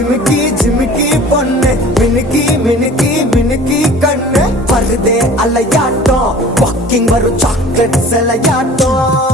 ஜிமிக்கி ஜிமிக்கி பொண்ணு மினுக்கி மினுக்கி மினுக்கி கண்ணு வருதே அலையாட்டம் வாக்கிங் வரும் சாக்லேட் செலையாட்டம்